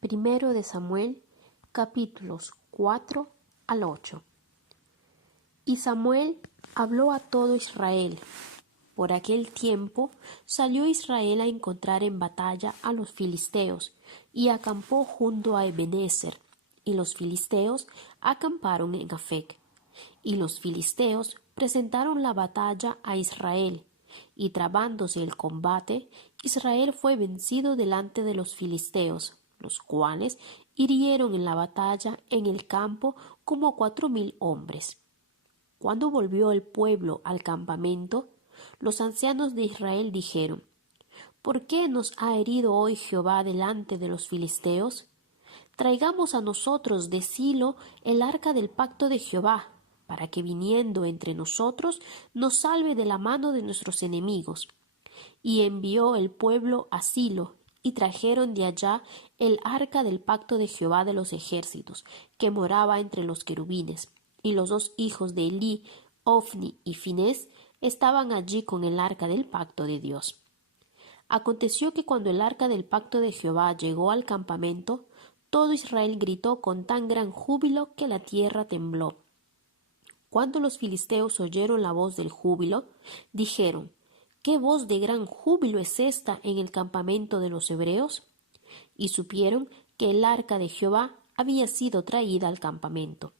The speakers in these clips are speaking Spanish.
Primero de Samuel, capítulos 4 al 8. Y Samuel habló a todo Israel. Por aquel tiempo salió Israel a encontrar en batalla a los filisteos, y acampó junto a Ebenezer, y los filisteos acamparon en Afec. Y los filisteos presentaron la batalla a Israel, y trabándose el combate, Israel fue vencido delante de los filisteos, los cuales hirieron en la batalla en el campo como 4,000 hombres. Cuando volvió el pueblo al campamento, los ancianos de Israel dijeron: ¿Por qué nos ha herido hoy Jehová delante de los filisteos? Traigamos a nosotros de Silo el arca del pacto de Jehová, para que viniendo entre nosotros nos salve de la mano de nuestros enemigos. Y envió el pueblo a Silo, y trajeron de allá el arca del pacto de Jehová de los ejércitos, que moraba entre los querubines. Y los 2 hijos de Elí, Ofni y Finés, estaban allí con el arca del pacto de Dios. Aconteció que cuando el arca del pacto de Jehová llegó al campamento, todo Israel gritó con tan gran júbilo que la tierra tembló. Cuando los filisteos oyeron la voz del júbilo, dijeron: ¿Qué voz de gran júbilo es esta en el campamento de los hebreos? Y supieron que el arca de Jehová había sido traída al campamento.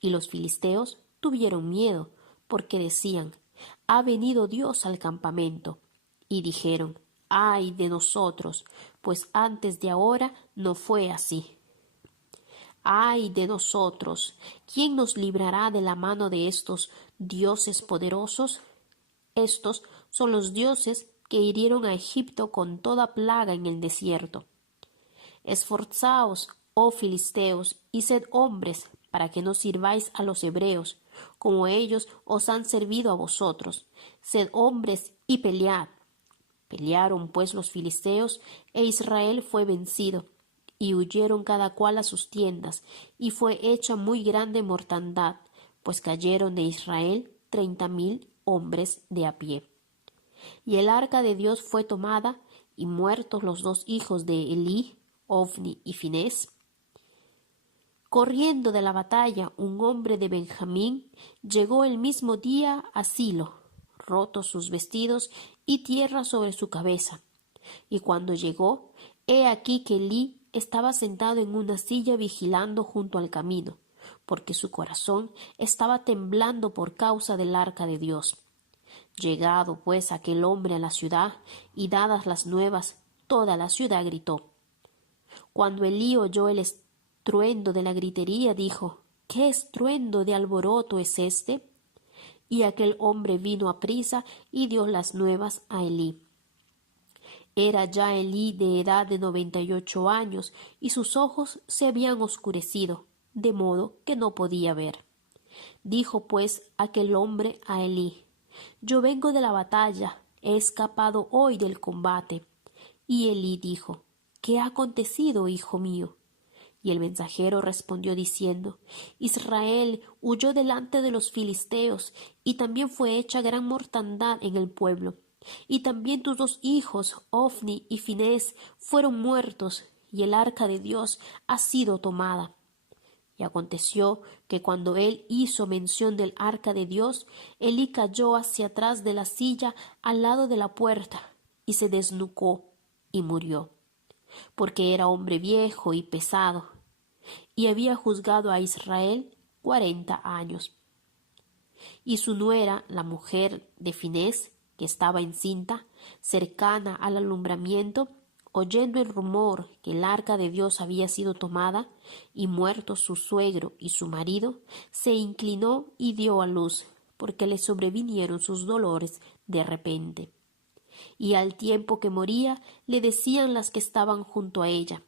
Y los filisteos tuvieron miedo, porque decían: ha venido Dios al campamento. Y dijeron: ¡ay de nosotros! Pues antes de ahora no fue así. ¡Ay de nosotros! ¿Quién nos librará de la mano de estos dioses poderosos? Estos son los dioses que hirieron a Egipto con toda plaga en el desierto. Esforzaos, oh filisteos, y sed hombres, para que no sirváis a los hebreos, como ellos os han servido a vosotros. Sed hombres y pelead. Pelearon pues los filisteos, e Israel fue vencido, y huyeron cada cual a sus tiendas, y fue hecha muy grande mortandad, pues cayeron de Israel 30,000 hombres de a pie. Y el arca de Dios fue tomada, y muertos los 2 hijos de Elí, Ofni y Finés, corriendo de la batalla un hombre de Benjamín llegó el mismo día a Silo, rotos sus vestidos y tierra sobre su cabeza. Y cuando llegó, he aquí que Elí estaba sentado en una silla vigilando junto al camino, porque su corazón estaba temblando por causa del arca de Dios. Llegado pues aquel hombre a la ciudad y dadas las nuevas, toda la ciudad gritó. Cuando Elí oyó el estruendo de la gritería, dijo: ¿qué estruendo de alboroto es este? Y aquel hombre vino aprisa y dio las nuevas a Elí. Era ya Elí de edad de 98 años, y sus ojos se habían oscurecido, de modo que no podía ver. Dijo pues aquel hombre a Elí: yo vengo de la batalla, he escapado hoy del combate. Y Elí dijo: ¿qué ha acontecido, hijo mío? Y el mensajero respondió diciendo: Israel huyó delante de los filisteos, y también fue hecha gran mortandad en el pueblo. Y también tus 2 hijos, Ofni y Finés, fueron muertos, y el arca de Dios ha sido tomada. Y aconteció que cuando él hizo mención del arca de Dios, Elí cayó hacia atrás de la silla al lado de la puerta, y se desnucó y murió, porque era hombre viejo y pesado, y había juzgado a Israel 40 años. Y su nuera, la mujer de Finés, que estaba encinta, cercana al alumbramiento, oyendo el rumor que el arca de Dios había sido tomada, y muertos su suegro y su marido, se inclinó y dio a luz, porque le sobrevinieron sus dolores de repente. Y al tiempo que moría, le decían las que estaban junto a ella: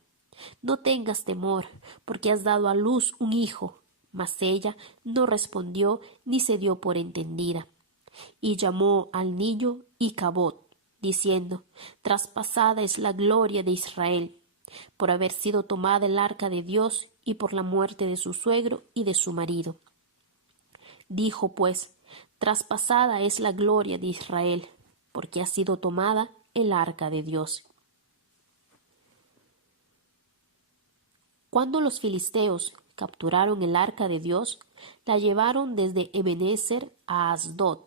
no tengas temor, porque has dado a luz un hijo. Mas ella no respondió ni se dio por entendida. Y llamó al niño Icabod, diciendo: traspasada es la gloria de Israel, por haber sido tomada el arca de Dios y por la muerte de su suegro y de su marido. Dijo pues: traspasada es la gloria de Israel, porque ha sido tomada el arca de Dios. Cuando los filisteos capturaron el arca de Dios, la llevaron desde Ebenezer a Asdod,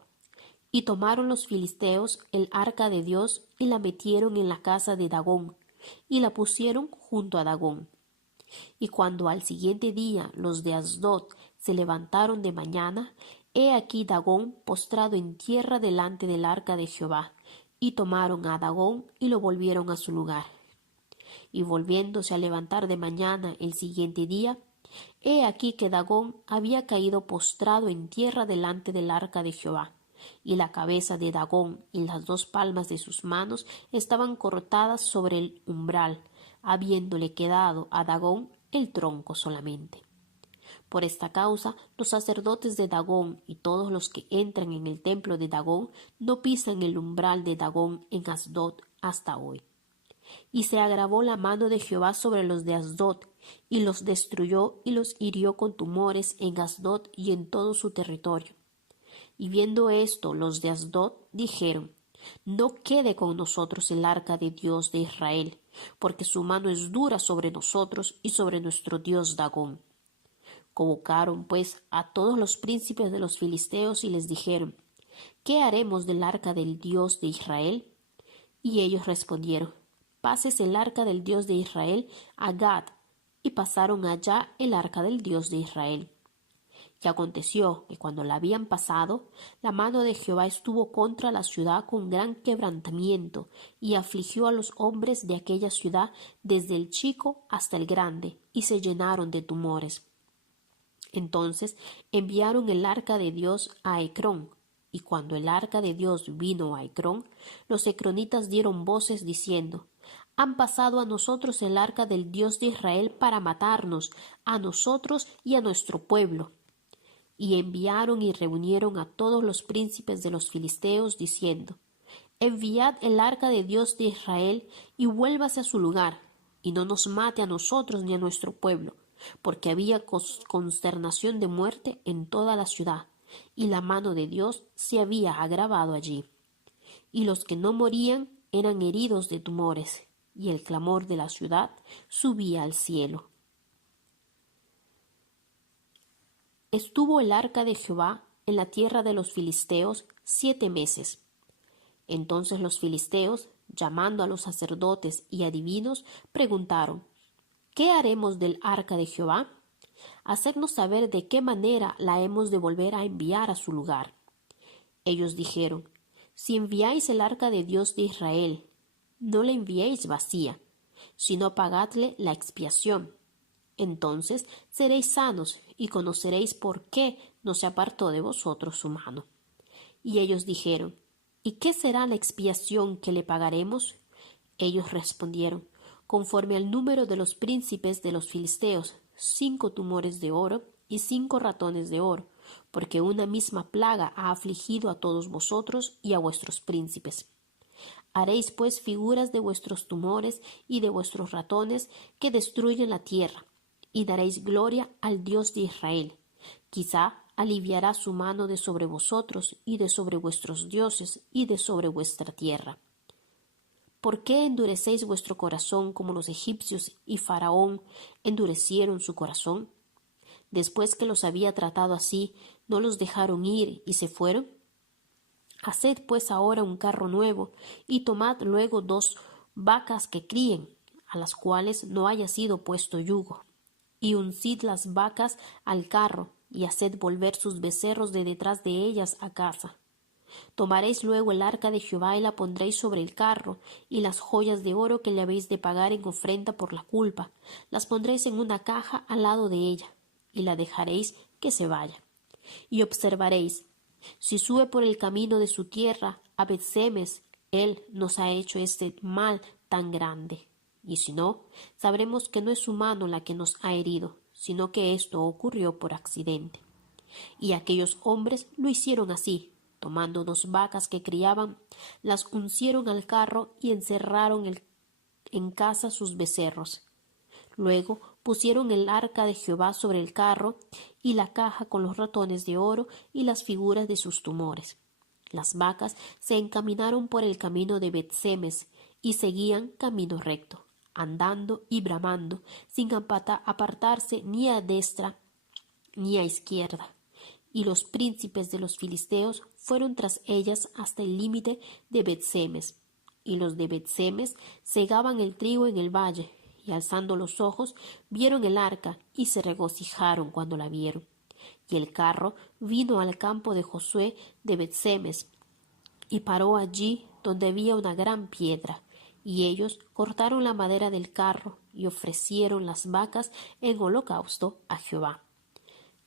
y tomaron los filisteos el arca de Dios y la metieron en la casa de Dagón, y la pusieron junto a Dagón. Y cuando al siguiente día los de Asdod se levantaron de mañana, he aquí Dagón postrado en tierra delante del arca de Jehová, y tomaron a Dagón y lo volvieron a su lugar. Y volviéndose a levantar de mañana el siguiente día, he aquí que Dagón había caído postrado en tierra delante del arca de Jehová, y la cabeza de Dagón y las 2 palmas de sus manos estaban cortadas sobre el umbral, habiéndole quedado a Dagón el tronco solamente. Por esta causa, los sacerdotes de Dagón y todos los que entran en el templo de Dagón no pisan el umbral de Dagón en Asdod hasta hoy. Y se agravó la mano de Jehová sobre los de Asdod, y los destruyó y los hirió con tumores en Asdod y en todo su territorio. Y viendo esto, los de Asdod dijeron: no quede con nosotros el arca de Dios de Israel, porque su mano es dura sobre nosotros y sobre nuestro Dios Dagón. Convocaron pues a todos los príncipes de los filisteos y les dijeron: ¿qué haremos del arca del Dios de Israel? Y ellos respondieron: pases el arca del Dios de Israel a Gad. Y pasaron allá el arca del Dios de Israel. Y aconteció que cuando la habían pasado, la mano de Jehová estuvo contra la ciudad con gran quebrantamiento, y afligió a los hombres de aquella ciudad desde el chico hasta el grande, y se llenaron de tumores. Entonces enviaron el arca de Dios a Ecrón, y cuando el arca de Dios vino a Ecrón, los ecronitas dieron voces diciendo: han pasado a nosotros el arca del Dios de Israel para matarnos, a nosotros y a nuestro pueblo. Y enviaron y reunieron a todos los príncipes de los filisteos, diciendo: enviad el arca de Dios de Israel y vuélvase a su lugar, y no nos mate a nosotros ni a nuestro pueblo, porque había consternación de muerte en toda la ciudad, y la mano de Dios se había agravado allí. Y los que no morían eran heridos de tumores, y el clamor de la ciudad subía al cielo. Estuvo el arca de Jehová en la tierra de los filisteos 7 meses. Entonces los filisteos, llamando a los sacerdotes y adivinos, preguntaron: ¿qué haremos del arca de Jehová? Hacednos saber de qué manera la hemos de volver a enviar a su lugar. Ellos dijeron: si enviáis el arca de Dios de Israel, no la enviéis vacía, sino pagadle la expiación. Entonces seréis sanos y conoceréis por qué no se apartó de vosotros su mano. Y ellos dijeron: ¿y qué será la expiación que le pagaremos? Ellos respondieron: conforme al número de los príncipes de los filisteos, 5 tumores de oro y 5 ratones de oro, porque una misma plaga ha afligido a todos vosotros y a vuestros príncipes. Haréis pues figuras de vuestros tumores y de vuestros ratones que destruyen la tierra, y daréis gloria al Dios de Israel. Quizá aliviará su mano de sobre vosotros y de sobre vuestros dioses y de sobre vuestra tierra. ¿Por qué endurecéis vuestro corazón como los egipcios y Faraón endurecieron su corazón? Después que los había tratado así, ¿no los dejaron ir y se fueron? Haced pues ahora un carro nuevo, y tomad luego 2 vacas que críen, a las cuales no haya sido puesto yugo, y uncid las vacas al carro, y haced volver sus becerros de detrás de ellas a casa. Tomaréis luego el arca de Jehová y la pondréis sobre el carro, y las joyas de oro que le habéis de pagar en ofrenda por la culpa, las pondréis en una caja al lado de ella, y la dejaréis que se vaya. Y observaréis: si sube por el camino de su tierra a Bet-Semes, él nos ha hecho este mal tan grande. Y si no, sabremos que no es su mano la que nos ha herido, sino que esto ocurrió por accidente. Y aquellos hombres lo hicieron así, tomando 2 vacas que criaban, las uncieron al carro y encerraron en casa sus becerros. Luego pusieron el arca de Jehová sobre el carro y la caja con los ratones de oro y las figuras de sus tumores. Las vacas se encaminaron por el camino de Bet-Semes y seguían camino recto, andando y bramando, sin apartarse ni a destra ni a izquierda. Y los príncipes de los filisteos fueron tras ellas hasta el límite de Bet-Semes. Y los de Bet-Semes segaban el trigo en el valle, y alzando los ojos vieron el arca, y se regocijaron cuando la vieron. Y el carro vino al campo de Josué de Bet-Semes, y paró allí donde había una gran piedra. Y ellos cortaron la madera del carro, y ofrecieron las vacas en holocausto a Jehová.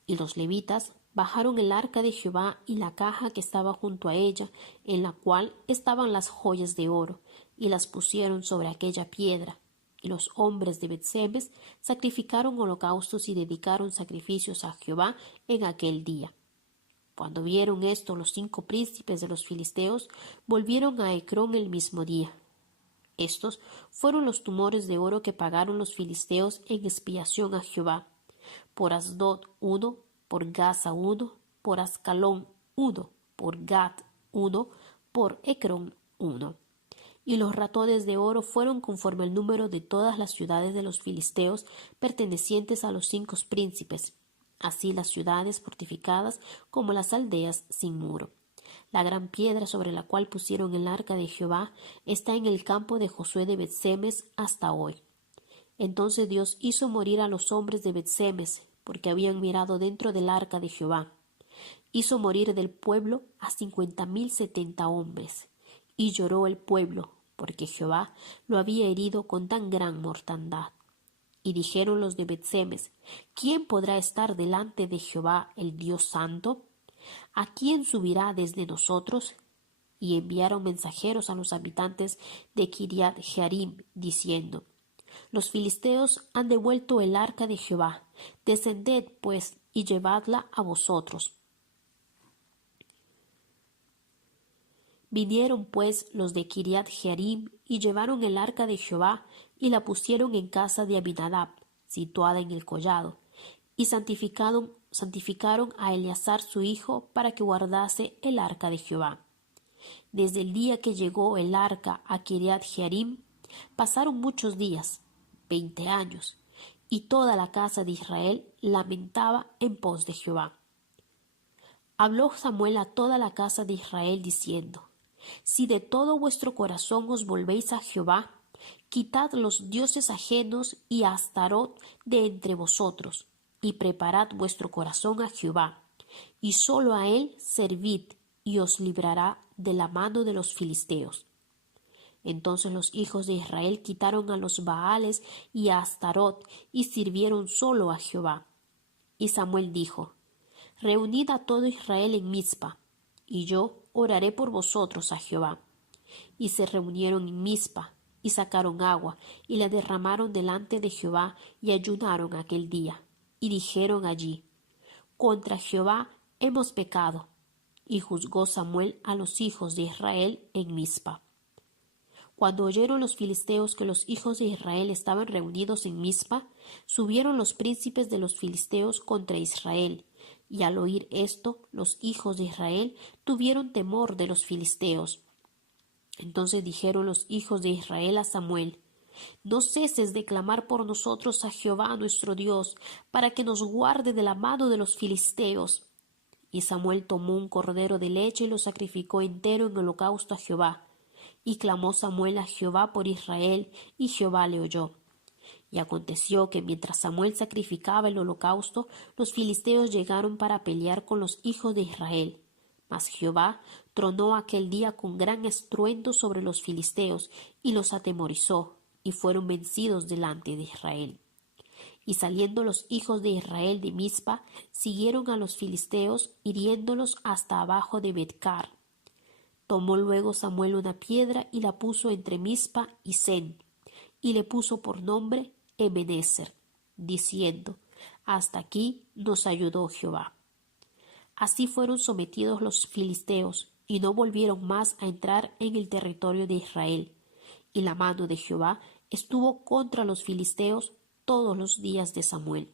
Y los levitas bajaron el arca de Jehová y la caja que estaba junto a ella, en la cual estaban las joyas de oro, y las pusieron sobre aquella piedra. Y los hombres de Bet-Semes sacrificaron holocaustos y dedicaron sacrificios a Jehová en aquel día. Cuando vieron esto los 5 príncipes de los filisteos, volvieron a Ecrón el mismo día. Estos fueron los tumores de oro que pagaron los filisteos en expiación a Jehová: por Asdod 1, por Gaza 1, por Ascalón 1, por Gat 1, por Ecrón 1. Y los ratones de oro fueron conforme al número de todas las ciudades de los filisteos pertenecientes a los 5 príncipes, así las ciudades fortificadas como las aldeas sin muro. La gran piedra sobre la cual pusieron el arca de Jehová está en el campo de Josué de Bet-Semes hasta hoy. Entonces Dios hizo morir a los hombres de Bet-Semes, porque habían mirado dentro del arca de Jehová. Hizo morir del pueblo a 50,070 hombres. Y lloró el pueblo, porque Jehová lo había herido con tan gran mortandad. Y dijeron los de Bet-Semes: ¿Quién podrá estar delante de Jehová el Dios santo? ¿A quién subirá desde nosotros? Y enviaron mensajeros a los habitantes de Kiriat Jearim, diciendo: Los filisteos han devuelto el arca de Jehová. Descended, pues, y llevadla a vosotros. Vinieron, pues, los de Kiriat Jearim, y llevaron el arca de Jehová, y la pusieron en casa de Abinadab, situada en el collado, y santificaron a Eleazar su hijo, para que guardase el arca de Jehová. Desde el día que llegó el arca a Kiriat Jearim, pasaron muchos días, 20 años, y toda la casa de Israel lamentaba en pos de Jehová. Habló Samuel a toda la casa de Israel diciendo: Si de todo vuestro corazón os volvéis a Jehová, quitad los dioses ajenos y a Astarot de entre vosotros, y preparad vuestro corazón a Jehová, y sólo a él servid, y os librará de la mano de los filisteos. Entonces los hijos de Israel quitaron a los Baales y a Astarot, y sirvieron solo a Jehová. Y Samuel dijo: Reunid a todo Israel en Mizpa, y yo oraré por vosotros a Jehová. Y se reunieron en Mizpa, y sacaron agua, y la derramaron delante de Jehová, y ayunaron aquel día. Y dijeron allí: Contra Jehová hemos pecado. Y juzgó Samuel a los hijos de Israel en Mizpa. Cuando oyeron los filisteos que los hijos de Israel estaban reunidos en Mizpa, subieron los príncipes de los filisteos contra Israel, y al oír esto, los hijos de Israel tuvieron temor de los filisteos. Entonces dijeron los hijos de Israel a Samuel: No ceses de clamar por nosotros a Jehová nuestro Dios, para que nos guarde de la mano de los filisteos. Y Samuel tomó un cordero de leche y lo sacrificó entero en holocausto a Jehová. Y clamó Samuel a Jehová por Israel, y Jehová le oyó. Y aconteció que mientras Samuel sacrificaba el holocausto, los filisteos llegaron para pelear con los hijos de Israel. Mas Jehová tronó aquel día con gran estruendo sobre los filisteos, y los atemorizó, y fueron vencidos delante de Israel. Y saliendo los hijos de Israel de Mizpa, siguieron a los filisteos, hiriéndolos hasta abajo de Bet-car. Tomó luego Samuel una piedra y la puso entre Mizpa y Sen, y le puso por nombre Ebenezer, diciendo: Hasta aquí nos ayudó Jehová. Así fueron sometidos los filisteos, y no volvieron más a entrar en el territorio de Israel. Y la mano de Jehová estuvo contra los filisteos todos los días de Samuel.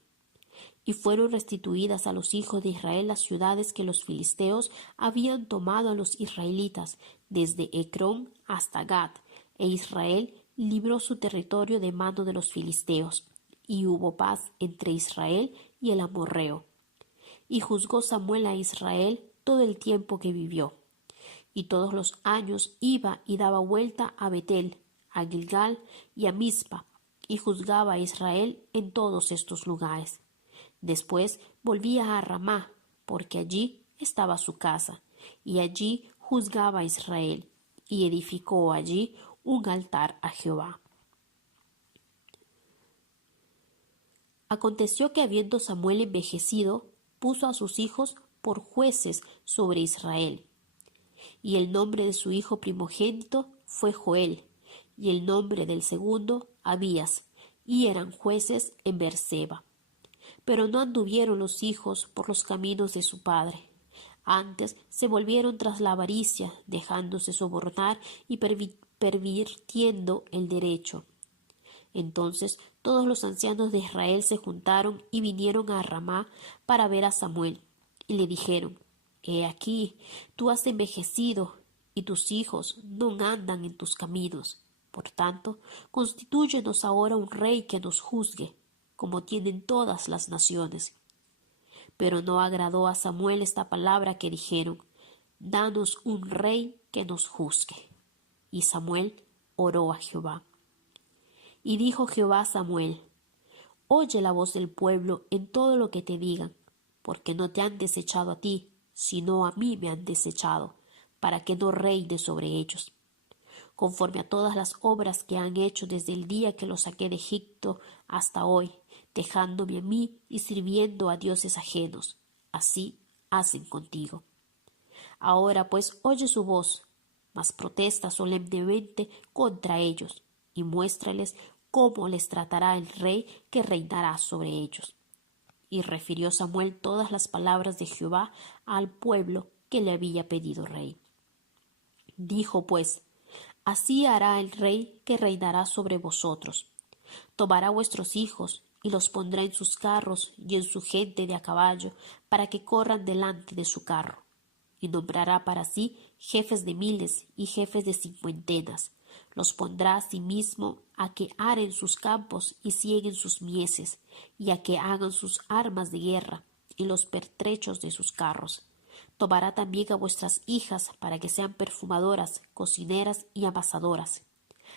Y fueron restituidas a los hijos de Israel las ciudades que los filisteos habían tomado a los israelitas, desde Ecrón hasta Gat, e Israel libró su territorio de mano de los filisteos, y hubo paz entre Israel y el amorreo. Y juzgó Samuel a Israel todo el tiempo que vivió. Y todos los años iba y daba vuelta a Betel, a Gilgal y a Mizpa, y juzgaba a Israel en todos estos lugares. Después volvía a Ramá, porque allí estaba su casa, y allí juzgaba a Israel, y edificó allí un altar a Jehová. Aconteció que habiendo Samuel envejecido, puso a sus hijos por jueces sobre Israel. Y el nombre de su hijo primogénito fue Joel, y el nombre del segundo Abías, y eran jueces en Beerseba. Pero no anduvieron los hijos por los caminos de su padre. Antes se volvieron tras la avaricia, dejándose sobornar y pervirtiendo el derecho. Entonces todos los ancianos de Israel se juntaron y vinieron a Ramá para ver a Samuel, y le dijeron: He aquí, tú has envejecido, y tus hijos no andan en tus caminos. Por tanto, constitúyenos ahora un rey que nos juzgue, como tienen todas las naciones. Pero no agradó a Samuel esta palabra que dijeron: Danos un rey que nos juzgue. Y Samuel oró a Jehová. Y dijo Jehová a Samuel: Oye la voz del pueblo en todo lo que te digan, porque no te han desechado a ti, sino a mí me han desechado, para que no reine sobre ellos. Conforme a todas las obras que han hecho desde el día que los saqué de Egipto hasta hoy, dejándome a mí y sirviendo a dioses ajenos, así hacen contigo. Ahora pues oye su voz, mas protesta solemnemente contra ellos, y muéstrales cómo les tratará el rey que reinará sobre ellos. Y refirió Samuel todas las palabras de Jehová al pueblo que le había pedido rey. Dijo pues: Así hará el rey que reinará sobre vosotros. Tomará vuestros hijos y los pondrá en sus carros y en su gente de a caballo, para que corran delante de su carro. Y nombrará para sí jefes de miles y jefes de cincuentenas. Los pondrá asimismo a que aren sus campos y sieguen sus mieses, y a que hagan sus armas de guerra y los pertrechos de sus carros. Tomará también a vuestras hijas para que sean perfumadoras, cocineras y amasadoras.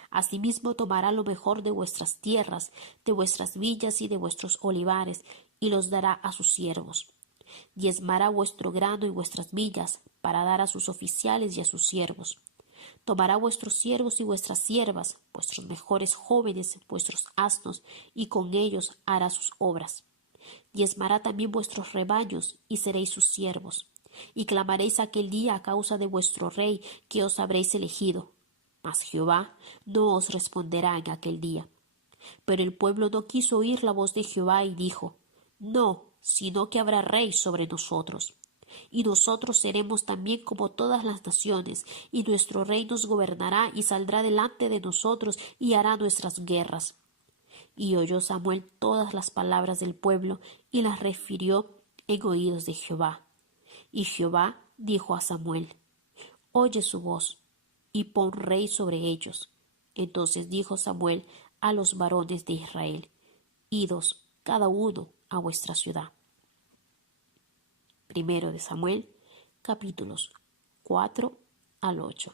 Asimismo tomará lo mejor de vuestras tierras, de vuestras villas y de vuestros olivares, y los dará a sus siervos. Diezmará vuestro grano y vuestras villas, para dar a sus oficiales y a sus siervos. Tomará vuestros siervos y vuestras siervas, vuestros mejores jóvenes, vuestros asnos, y con ellos hará sus obras. Diezmará también vuestros rebaños, y seréis sus siervos. Y clamaréis aquel día a causa de vuestro rey, que os habréis elegido. Mas Jehová no os responderá en aquel día. Pero el pueblo no quiso oír la voz de Jehová y dijo: No, sino que habrá rey sobre nosotros. Y nosotros seremos también como todas las naciones, y nuestro rey nos gobernará y saldrá delante de nosotros y hará nuestras guerras. Y oyó Samuel todas las palabras del pueblo y las refirió en oídos de Jehová. Y Jehová dijo a Samuel: Oye su voz y pon rey sobre ellos. Entonces dijo Samuel a los varones de Israel: Idos cada uno a vuestra ciudad. Primero de Samuel, capítulos 4 al 8.